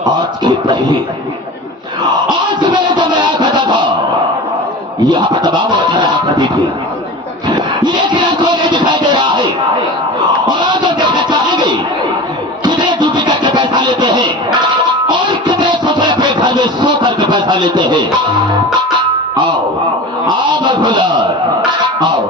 आज के पहले आज मेरे को मैं खाता था यहाँ पर तमाम रहा करती थी, लेकिन आपको नहीं दिखाई दे रहा है। और आज हम देखना चाहेंगे कितने ड्यूटी करके पैसा लेते हैं और कितने सोचे अपने घर में सो करके पैसा लेते हैं। आओ आओ बरफुल्लार आओ।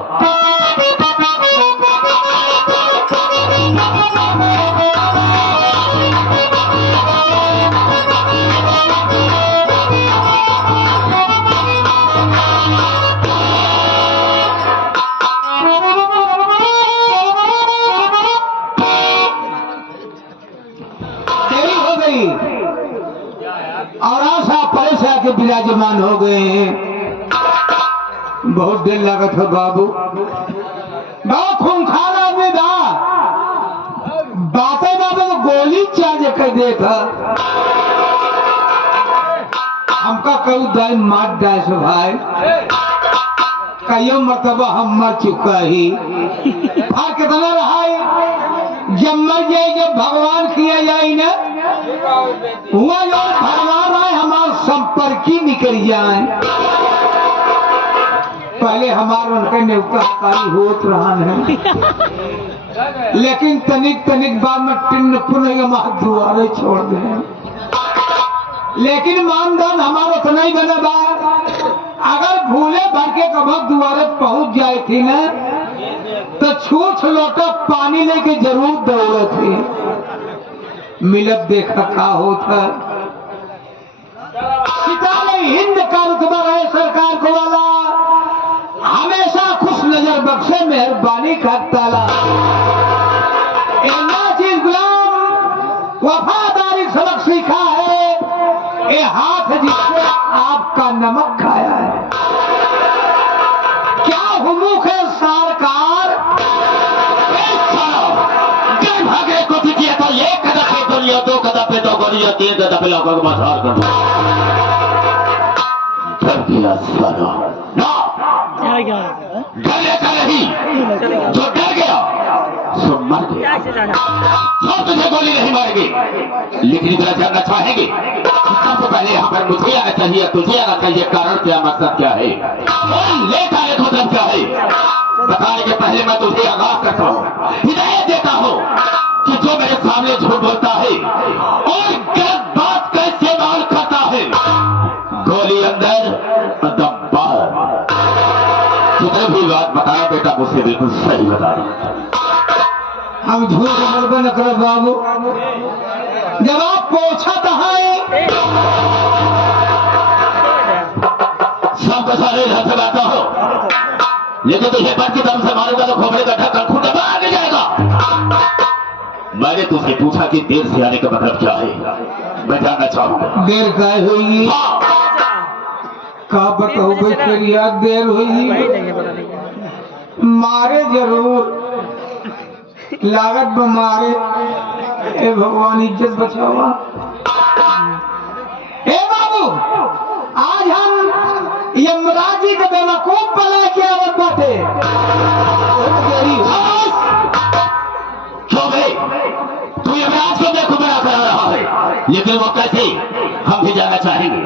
और आशा परेशा के विराजमान हो गए हैं। बहुत देर लागत है बाबू, बहुत खूंखार आदमी था। बातें बाबू को गोली चार्ज कर दे था। हमका कऊ दाई मार डाय सो भाई, कईयों मरतबा हम मर चुका ही। फर्क कितना रहा है, जब मर जाए जब भगवान किया जाए ना हुआ जो भगवान आए हमारे संपर्क ही निकल जाए। पहले हमारे उनके न्यूताकारी होत रहा है, लेकिन तनिक तनिक बाद में टिन्न पुनः दुआरे छोड़ दे। लेकिन मानदान हमारा उतना ही बना बा। अगर भूले भर के कबक दुआरे पहुंच जाए थी ना तो छूछ लोटा पानी लेके जरूर दौड़े थे। मिलब देखा का होता सितारे हिंद का रुतबा है सरकार को वाला, हमेशा खुश नजर बख्शे मेहरबानी का ताला। चीज गुलाम वफादारी सबक सीखा है, ये हाथ जिससे आपका नमक खाया है। क्या हुमुख है सरकार, भागे को किया तो एक कदम पे गोलियां, दो कदम पे दो गोलियां, तीन कदम पे लोगों को मसार कर दो। डर गया सारा ना, डर नहीं, जो डर गया सो मर गया। हम तुझे गोली नहीं मारेंगे, लेकिन इतना जानना चाहेंगे सबसे पहले यहाँ पर मुझे आना चाहिए, तुझे आना चाहिए। कारण क्या, मकसद क्या है और लेकर आने का मतलब क्या है, बताने के पहले मैं तुझे आगाह करता हूँ, हिदायत देता हूँ कि जो मेरे सामने झूठ बोलता है और गलत बात का इस्तेमाल करता है, गोली अंदर दम बाहर। जितने भी बात बताया बेटा मुझसे बिल्कुल सही बता रहा। हम झूठ बोलबे न करो बाबू, जब आप पोछा है सब सारे घर से बाता हो, लेकिन तुझे पर की तरफ से मारूंगा तो खोपड़े का ढक्कन खुद बाहर आ जाएगा। मैंने तुझसे पूछा कि देर से आने का मतलब क्या है, मैं जानना चाहूंगा। देर का हुई का बताओ भाई, फिर याद देर हुई मारे जरूर लागत बमारे। ए भगवान इज्जत बचावा। ए बाबू, आज हम यमराज जी के बेवकूफ बना के आवत बाटे। क्यों भाई तू यमराज को बेवकूफ बना कर रहा है, लेकिन वो कैसे, हम भी जानना चाहेंगे।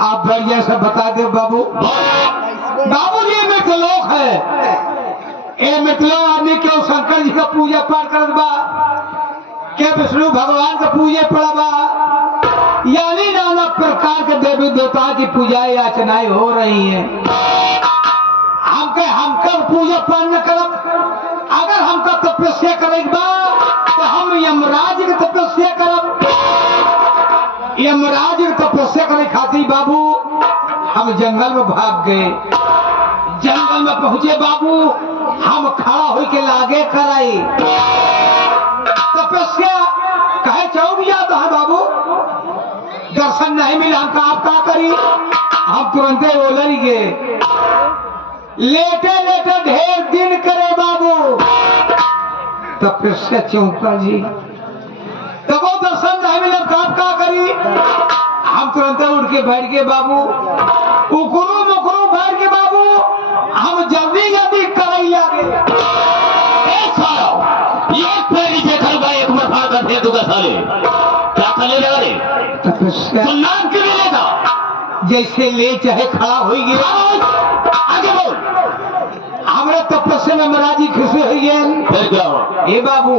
आप बढ़िया से बता दे बाबू। बाबू जी मित्रलोक है, ए मित्रो आदमी क्यों शंकर जी का पूजा पाठ करत बा, क्या विष्णु भगवान का पूजा पड़ा बा, यानी नाना प्रकार के देवी देवता की पूजा याचनाएं हो रही हैं। हमका पूजा पाठ न करब, अगर हमका तपस्या करेगा तो हम यमराज की तपस्या करब। यमराज की तपस्या करे खातिर बाबू हम जंगल में भाग गए। जंगल में पहुंचे बाबू, हम खड़ा हो के लागे कराई तपस्या कहे चौक जाता है बाबू, दर्शन नहीं मिला। हम आप क्या करी, हम तुरंत ओलर गए। लेटे लेटे ढेर दिन करे बाबू तपस्या चौका जी, तब वो दर्शन नहीं मिला। आप क्या करी, हम तुरंत उठ के बैठ गए बाबू, उकरू मुकरू बैठ के बाबू हम जल्दी जल्दी कराई आगे। एक पैरी से करूंगा, एक मरफा कर फेर दूंगा साले। क्या करने लगा रे? तपस्या तो नाम क्यों नहीं लेता? जैसे ले चाहे खड़ा हो गया। आगे बोल। हमरा तपस्या में महाराज जी खुशी हो गए। फिर क्या हुआ? ए बाबू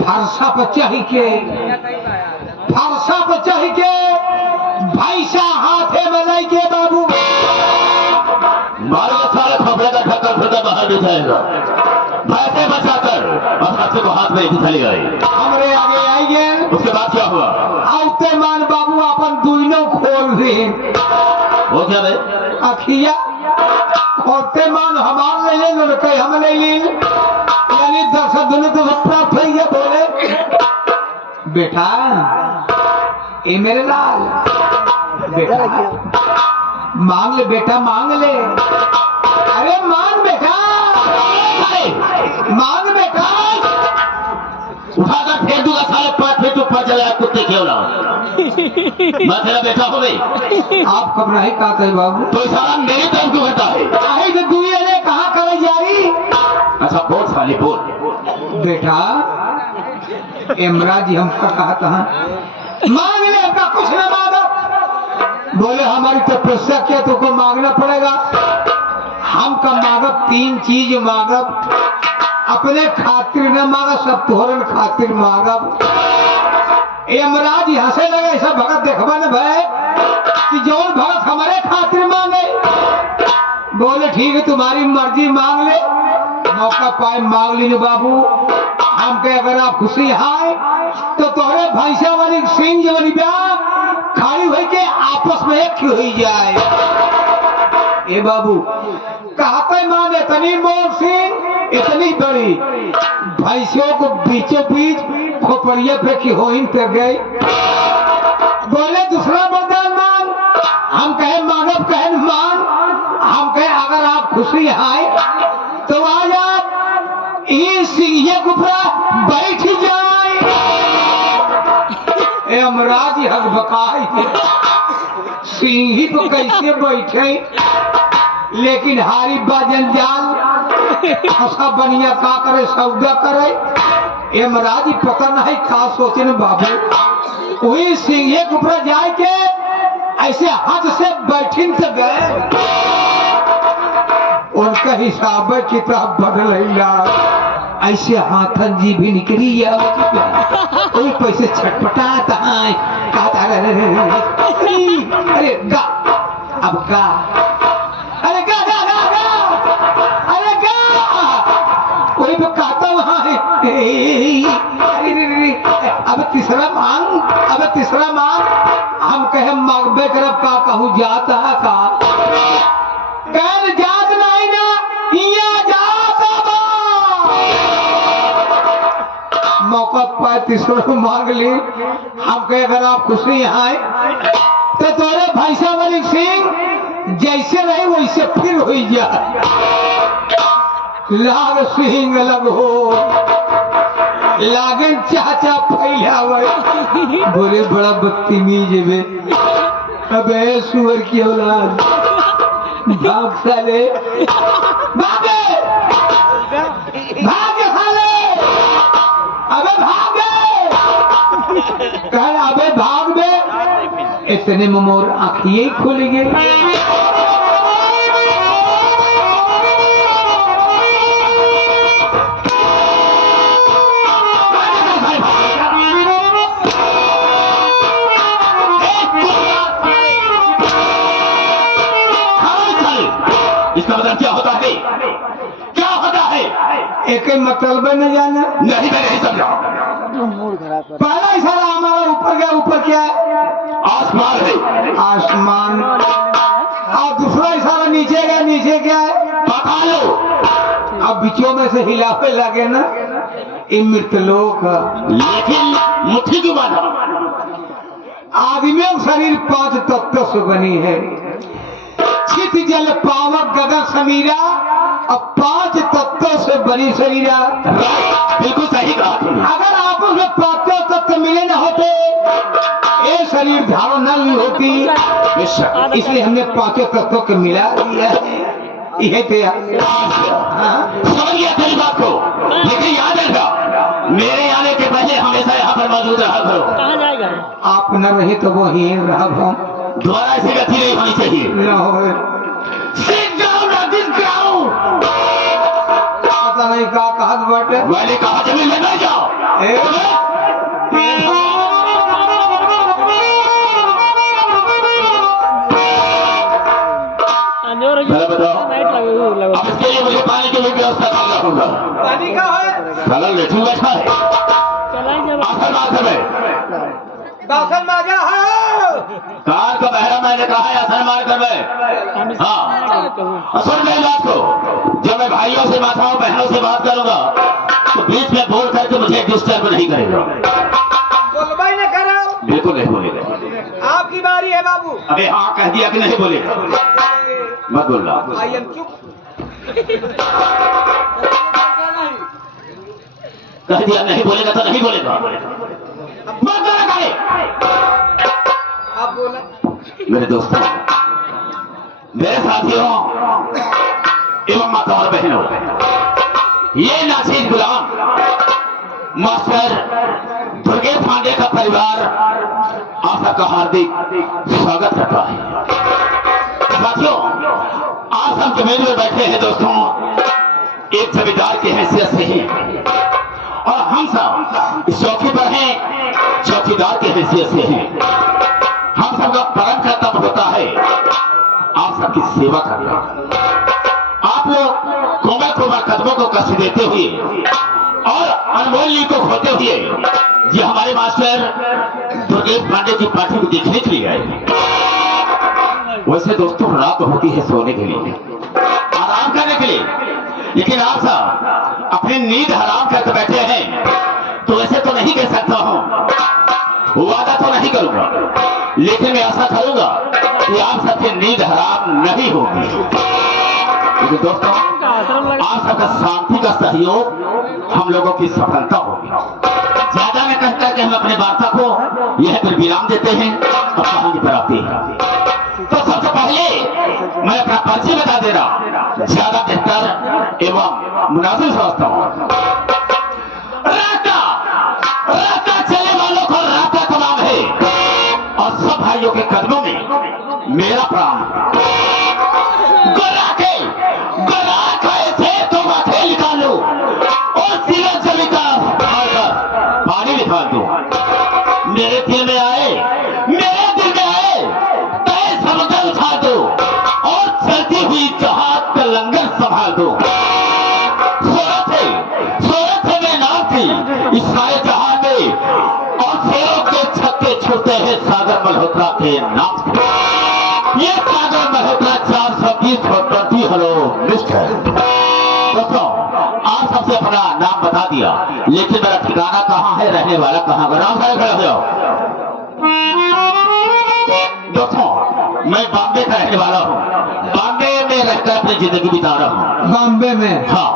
फरसा पर चढ़ के भैसा हाथे में लाई के बाबू मारो सारे खोपड़े का ढक्कन खुदा बाहर नहीं जाएगा। भैंसे बचाकर और हाथी को हाथ में लेके चले गए। हमरे आगे आइए। उसके बाद क्या हुआ? आउते मान बाबू अपन दुइनो खोल दी। वो क्या रे? अखिया खोलते मान हमार ले ले लड़के हम ले ली। यानी दर्शक दोनों तो प्राप्त हो गया। बोले बेटा ए मेरे लाल बेटा मांग ले बेटा मांग ले। अरे मांग बेटा मांग बेटा। उठाकर फेर दूंगा साले 5 फीट ऊपर चला कुत्ते क्यों ना। मैं तेरा बेटा हो गई। आप कब नहीं कहा कहे बाबू? तो इशारा मेरी तरफ क्यों करता है? चाहे तो दुनिया ने कहा करे जारी। अच्छा बोल साले बोल। बेटा इमरा जी हमका कहा था मांग ले अपना कुछ न मांगा। बोले हमारी तपस्या क्या तुमको मांगना पड़ेगा। हमका मांगब 3 चीज मांगब। अपने खातिर न मांगा सब तोहरन खातिर मांगब। यमराज हंसे लगे ऐसा भगत देखबा न भाई कि जौन भगत हमारे खातिर मांगे। बोले ठीक है तुम्हारी मर्जी मांग ले। मौका पाए मांग ली बाबू। हम के अगर आप खुशी आए तो तोहरे भैंसा वाली सिंह वाली ब्याह खाली हो के आपस में एक हो जाए। ए बाबू कहते माने इतनी मोर सिंह इतनी बड़ी भैंसों को बीचों बीच खोपड़िया पे की होइन पे गई। बोले दूसरा वरदान मांग। हम कहे मांगब कहे मांग। हम कहे अगर आप खुशी आए तो आज आप इस सिंह के ऊपर बैठ जाए। यमराज हक बकाई सिंह तो कैसे बैठे लेकिन हारी बाजन जाल फसा बनिया का करे सौदा करे। यमराज पता नहीं का सोचे बाबू। वही सिंह के ऊपर जाए के ऐसे हाथ से बैठिन तो गए। उनका हिसाब किताब बदल ऐसे हाथन जी भी निकली वही पैसे छटपटाता है। अरे गा अब गा अरे गा गा गा गा अरे गा वही पे कहता वहां है। अरे अब तीसरा मांग। हम कहे मांगबे करब का कहूँ जाता है का कह जात नहीं ना मौका पाए तीसरा मांग ली। हम कहे अगर आप खुशी आए तो तोरे भैंसा वाली सिंह जैसे रहे वैसे फिर हो जाए। लाग सिंह लग हो लागन चाचा फैलावे। बोले बड़ा बत्ती मिल जेबे। अबे सुअर की औलाद भाग साले भागे भागे साले अबे भागे कह अबे भाग बे। इतने में मोर आँखिए खुल गई। इसका मतलब क्या होता है? क्या होता है? एक मतलब न जाना नहीं मैं नहीं समझा। पहला इशारा हमारा ऊपर गया। ऊपर क्या है? आसमान है। आसमान। और दूसरा इशारा नीचे गया। नीचे क्या है? पाताल। अब बीचों में से हिलावे लगे ना ये मृतलोक। लेकिन मुट्ठी क्यों बांधा? आदमियों का शरीर 5 तत्व से बनी है। चित जल पावक गगन समीरा और 5 तत्वों से बनी शरीरा। बिल्कुल सही कहा। अगर आपस में 5 तत्व मिले न होते ये शरीर धारण नहीं होती। इसलिए हमने 5 तत्वों को मिला दिया है। यह समझ गया तेरी बात को। लेकिन याद रखा मेरे आने के पहले हमेशा यहाँ पर मौजूद रहा करो। कहाँ जाएगा? आप न रहे तो वो ही रहा हम। दोबारा ऐसी गति नहीं होनी चाहिए। न हो Sit down on this ground। पता नहीं क्या कहा बाटे। मैंने कहा जमीन में बैठ जाओ। पहले बताओ, अब इसके लिए मुझे पानी की भी व्यवस्था करना होगा। पानी का है? साला लेटू बैठा है। आसन मार में बासन माजा है। कार का बहरा मैंने कहा है आसन मार कर मैं। हाँ, सुन मेरी बात को, जब मैं भाइयों से माताओं बहनों से बात करूंगा तो बीच में बोल करके मुझे डिस्टर्ब नहीं करेगा। बोलबा ही न करो। बिल्कुल नहीं बोलेगा। आपकी बारी है बाबू। अबे हाँ कह दिया कि नहीं बोलेगा, मत बोलना। आई एम चुप। कह दिया नहीं बोलेगा तो नहीं बोलेगा, मत बोला करे। आप बोले। मेरे दोस्तों, मेरे साथियों एवं माता और बहनों, ये नासिर गुलाम मास्टर दुर्गेश पांडे का परिवार आप सबका हार्दिक स्वागत करता है। साथियों, आज हम जमीन में बैठे हैं दोस्तों एक जमींदार की हैसियत से हैं और हम सब इस चौकी पर हैं चौकीदार की हैसियत से हैं। हम सबका परम कर्तव्य होता है आप सबकी सेवा करना। आप लोग कोमल कोमल कदमों को कष्ट देते हुए और अनमोल को खोते हुए ये हमारे मास्टर दुर्गेश पांडे की पार्टी को देखने के लिए आए। वैसे दोस्तों रात होती है सोने के लिए, आराम करने के लिए, लेकिन आप सब अपनी नींद हराम करके बैठे हैं तो वैसे तो नहीं कह सकता हूं, वादा तो नहीं करूंगा, लेकिन मैं ऐसा करूंगा कि आप सबकी नींद हराम नहीं होगी। लेकिन दोस्तों आप सबका शांति का सहयोग हम लोगों की सफलता होगी। ज्यादा में कहता है कि हम अपने वार्ता को यह पर विराम देते हैं और कहानी पर आते हैं। तो सबसे पहले मैं अपना परिचय बता दे रहा, ज्यादा बेहतर एवं मुनासिब समझता हूं। रास्ता रास्ता चले वालों को रास्ता तमाम है और सब भाइयों के कदमों में मेरा प्रणाम। गोरा खाए थे तो माथे निकालो और सिरा जमी का पानी निकाल दो। मेरे दिल में आए, मेरे दिल में आए तय समुद्र उठा दो और चलती हुई जहाज का लंगर संभाल दो। सोरत है मैं नाम थी इस सारे जहां में और शेरों के छक्के छूटे हैं सागर मल्होत्रा के नाम से। ये सागर मल्होत्रा 420 हेलो लिस्ट है। दोस्तों आप सबसे अपना नाम बता दिया, लेकिन मेरा ठिकाना कहाँ है, रहने वाला कहाँ का, नाम खड़े हो जाओ। दोस्तों मैं बॉम्बे का रहने वाला हूँ, बॉम्बे में रहकर अपनी जिंदगी बिता रहा हूँ। बॉम्बे में? हाँ,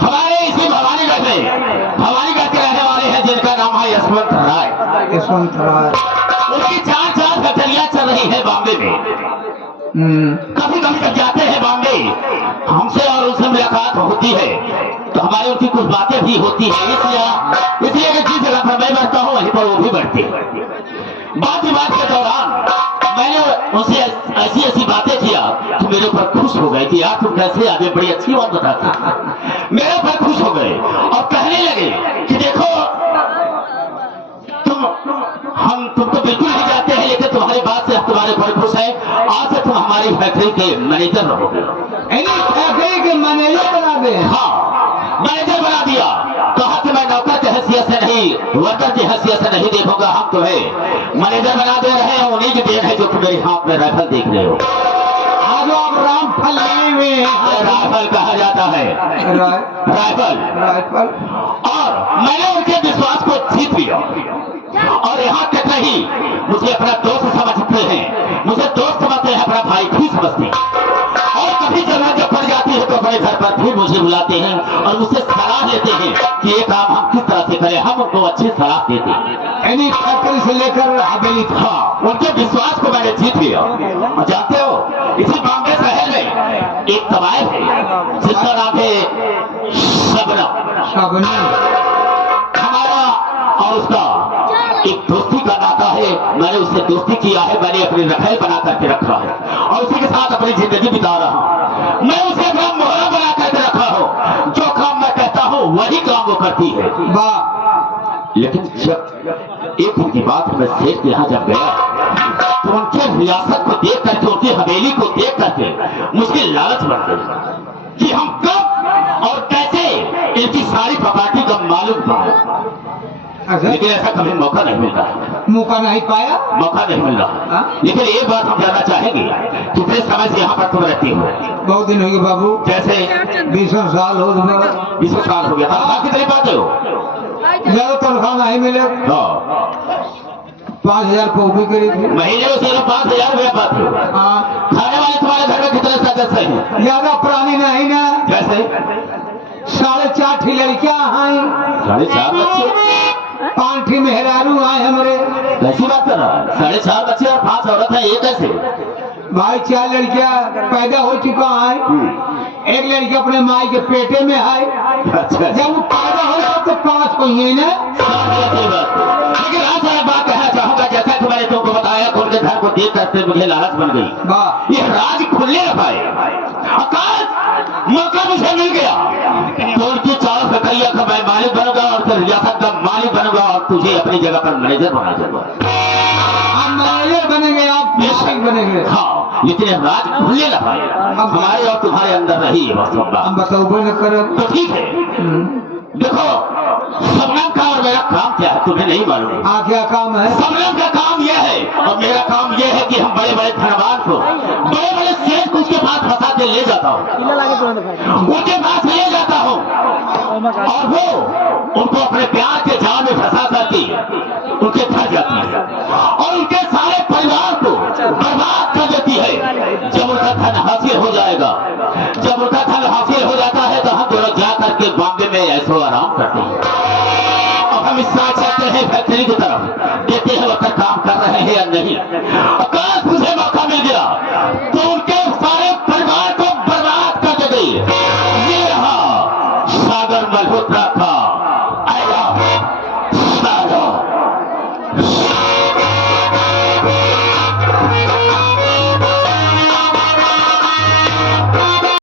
हमारे इसी भवानीगढ़ के रहने वाले हैं जिनका नाम है यशवंत राय। यशवंत राय। उनकी 4 गठरियां चल रही है बॉम्बे में। कभी कभी जब जाते हैं बॉम्बे हमसे और उनसे मुलाकात होती है तो हमारी उनकी कुछ बातें भी होती है। इसलिए कि जिस जगह पर मैं बैठता हूँ वहीं पर वो भी बैठते हैं। बात के दौरान मैंने उनसे ऐसी बातें किया कि मेरे ऊपर खुश हो गए कि यार तुम कैसे आगे, बड़ी अच्छी बात बताते। मेरे ऊपर खुश हो गए और कहने लगे कि देखो हम तुमको बिल्कुल नहीं जानते हैं, लेकिन तुम्हारी बात से हम तुम्हारे ऊपर खुश है। आज से तुम हमारी फैक्ट्री के मैनेजर रहोगे। फैक्ट्री के मैनेजर बना दे? हाँ, मैनेजर बना दिया। कहा कि मैं नौकर की हैसियत से नहीं, वर्कर की हैसियत से नहीं देखूंगा, हम तुम्हें मैनेजर बना दे रहे हैं। उन्हीं की देन है जो तुम मेरे हाथ में राइफल देख रहे हो। आज आप रामफल लिए हुए हैं। राइफल कहा जाता है, राइफल। और मैंने उनके विश्वास को जीत लिया और यहाँ तक नहीं, मुझे अपना दोस्त समझते हैं, मुझे दोस्त समझते हैं, अपना भाई भी समझते हैं। और कभी जरूरत जब पड़ जाती है तो अपने घर पर भी मुझे बुलाते हैं और मुझसे सलाह लेते हैं कि ये काम हम किस तरह से करें। हम उनको अच्छी सलाह देते हैं। फैक्ट्री से लेकर हवेली। हाँ, उनके विश्वास को मैंने जीत लिया। और जानते हो इसी बॉम्बे शहर में एक कबायब है जिसका नाम है शबनम। शबनम। हमारा और उसका एक दोस्ती का नाता है। मैंने उससे दोस्ती किया है, मैंने अपनी रखैल बना करके रखा है और उसी के साथ अपनी जिंदगी बिता रहा हूँ। मैं उसे अपना मोहरा बना करके रखा हूँ। जो काम मैं कहता हूँ वही काम वो करती है। वाह, लेकिन जब एक दिन की बात है, मैं सेठ के यहाँ जब गया तो उनके रियासत को देख करके, उनकी हवेली को देख करके मुझे लालच बढ़ गई कि हम कब और कैसे इनकी सारी प्रॉपर्टी का मालिक बने। अच्छा, लेकिन ऐसा कभी मौका नहीं मिल रहा, मौका नहीं पाया। मौका नहीं मिल रहा। लेकिन एक बात हम जानना चाहेंगे, कितने समय से यहाँ पर तुम रहती हो? बहुत दिन हो गए बाबू, जैसे 20 साल हो गए। 20 साल हो गया। तनख्वाह कितने पाते हो? ज्यादा तनख्वाह नहीं मिले, 5000 पौधी करी थी। महीने में सिर्फ 5000 रुपया पाते हो। हाँ, खाने वाले तुम्हारे घर में कितने सदस्य हैं? ज्यादा पुरानी नहीं ना, जैसे 4.5 लड़कियां हैं, 4.5 बच्चे। 5 मेहरारू आए हमारे। कैसी बात कर रहा है? 4.5 बच्चे और 5 औरत है, ये कैसे? भाई 4 लड़कियां पैदा हो चुका है। एक लड़की अपने माई के पेटे में है। अच्छा, जब वो पैदा हो तो 5 हुई ना। लेकिन आज मैं बात कहना चाहूंगा, जैसा कि मैंने तुमको बताया, उनके घर को देख करके मुझे लालच बन गई। वाह, ये राज खुलने न पाए। अकाल मौका मुझे मिल गया तो उनकी 4 फकरिया का मैं मालिक बनूंगा और फिर रियासत का मालिक बनूंगा और तुझे अपनी जगह पर मैनेजर बना दूंगा। आप मैनेजर बनेंगे, आप मालिक बनेंगे। हाँ, लेकिन राज खुलने न पाए, हमारे और तुम्हारे अंदर रही है बस बात। हम बताओ न करो तो ठीक है। देखो, सबनम का और मेरा काम क्या है तुम्हें नहीं मालूम। क्या काम है? सबनम का काम यह है और मेरा काम यह है कि हम बड़े बड़े धनवान को, बड़े बड़े सेठ को उसके पास फंसा के ले जाता हूँ, उनके पास ले जाता हूँ और वो उनको अपने प्यार के जाल में फंसा करके उनके घर जाती है और उनके सारे परिवार को बर्बाद कर देती है। जब उनका धन हासिल हो जाएगा, जब उनका धन हासिल हो जाता है तो हम दोनों जा करके बॉम्बे में ऐसो आराम करते हैं। अब हम इस साथ चलते हैं फैक्ट्री की तरफ, देखते हैं वो काम कर रहे हैं या नहीं।